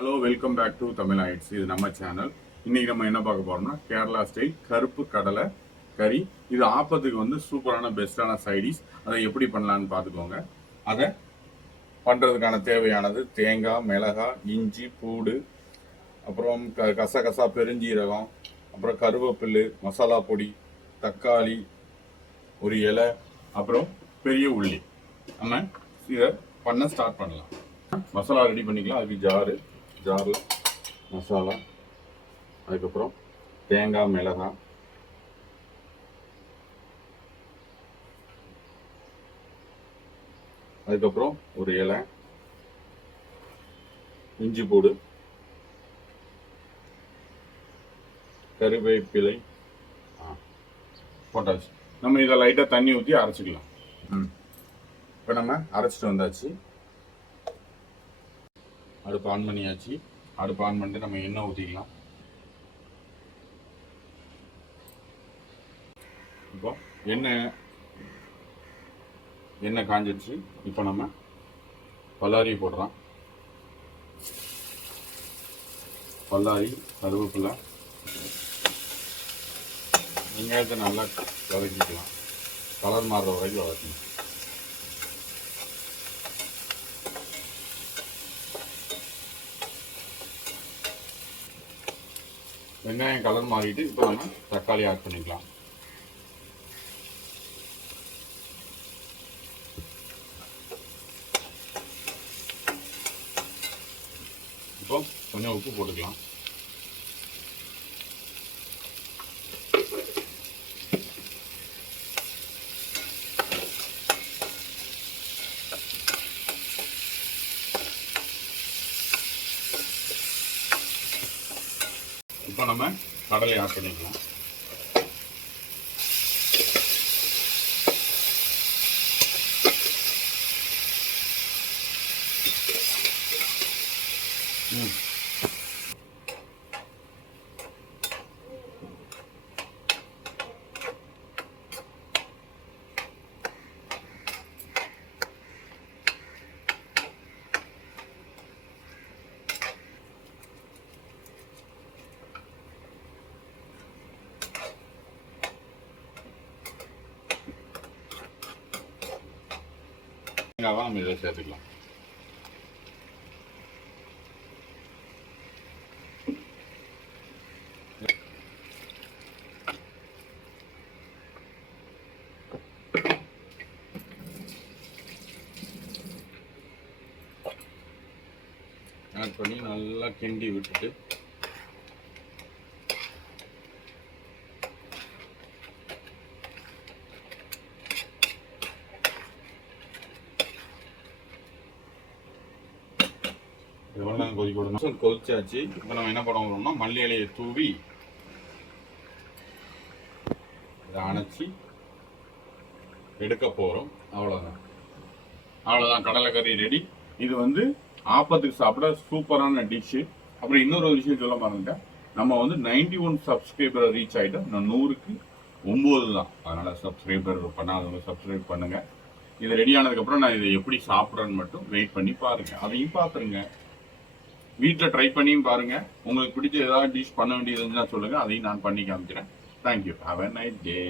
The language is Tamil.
Hello, welcome back to Tamil ஐட்ஸ். இது நம்ம சேனல். இன்னைக்கு நம்ம என்ன பார்க்க போறோம்னா கேரளா ஸ்டைல் கருப்பு கடலை கறி. இது ஆப்பத்துக்கு வந்து சூப்பரான பெஸ்டான சைடிஷ். அதை எப்படி பண்ணலான்னு பார்த்துக்கோங்க. அதை பண்ணுறதுக்கான தேவையானது தேங்காய், மிளகாய், இஞ்சி, பூடு, அப்புறம் கசகசா, பெருஞ்சீரகம், அப்புறம் கருவேப்பிலை, மசாலா பொடி, தக்காளி, ஒரு இலை, அப்புறம் பெரிய உள்ளி. நம்ம இதை பண்ண ஸ்டார்ட் பண்ணலாம். மசாலா ரெடி பண்ணிக்கலாம். அதுக்கு ஜாரில் மசாலா, அதுக்கப்புறம் தேங்காய், மிளகாய், அதுக்கப்புறம் ஒரு இலை, இஞ்சி பூடு, கருவேப்பிலை போட்டாச்சு. நம்ம இதை லைட்டாக தண்ணி ஊற்றி அரைச்சிக்கலாம். இப்போ நம்ம அரைச்சிட்டு வந்தாச்சு. அடுப்பு ஆன் பண்ணியாச்சு. அடுப்பு ஆன் பண்ணிட்டு நம்ம எண்ணெய் ஊற்றிக்கலாம். இப்போ எண்ணெய் காஞ்சிடுச்சு. இப்போ நம்ம பல்லாரி போடுறோம். பல்லாரி, கருவேப்பிலை, வெங்காயத்தை நல்லா வதக்கிக்கலாம். கலர் மாறுற வரைக்கும் வதக்கணும். வெங்காயம் கலர் மாறிட்டு இப்போ நம்ம தக்காளி ஆட் பண்ணிக்கலாம். இப்போ கொஞ்சம் உப்பு போட்டுக்கலாம். இப்போ நம்ம கடலை ஆட் பண்ணிக்கலாம். தேங்காவை நம்ம இதில் சேர்த்துக்கலாம். ஆட் பண்ணி நல்லா கிண்டி விட்டுட்டு எவ்வளோ கொதிக்க விடணும். கொதிச்சாச்சு. இப்போ நம்ம என்ன பண்ண போகிறோம்னா மல்லி இலையை தூவி இதை அணைச்சி எடுக்க போகிறோம். அவ்வளோதான் கடலைக்கறி ரெடி. இது வந்து ஆப்பத்துக்கு சாப்பிட சூப்பரான டிஷ்ஷு. அப்புறம் இன்னொரு விஷயம் சொல்ல மறந்துட்டேன். நம்ம வந்து 91 சப்ஸ்கிரைபரை ரீச் ஆகிட்டோம். நான் 100க்கு 9 தான். அதனால் சப்ஸ்கிரைபர் பண்ணாதவங்க சப்ஸ்கிரைப் பண்ணுங்கள். இது ரெடி ஆனதுக்கப்புறம் நான் இதை எப்படி சாப்பிட்றேன்னு மட்டும் வெயிட் பண்ணி பாருங்கள். அதையும் பார்த்துருங்க. வீட்டில் ட்ரை பண்ணியும் பாருங்கள். உங்களுக்கு பிடிச்ச ஏதாவது டிஷ் பண்ண வேண்டியது இருந்துச்சுன்னா சொல்லுங்கள். அதையும் நான் பண்ணி காமிக்கிறேன். Thank you. Have a nice day.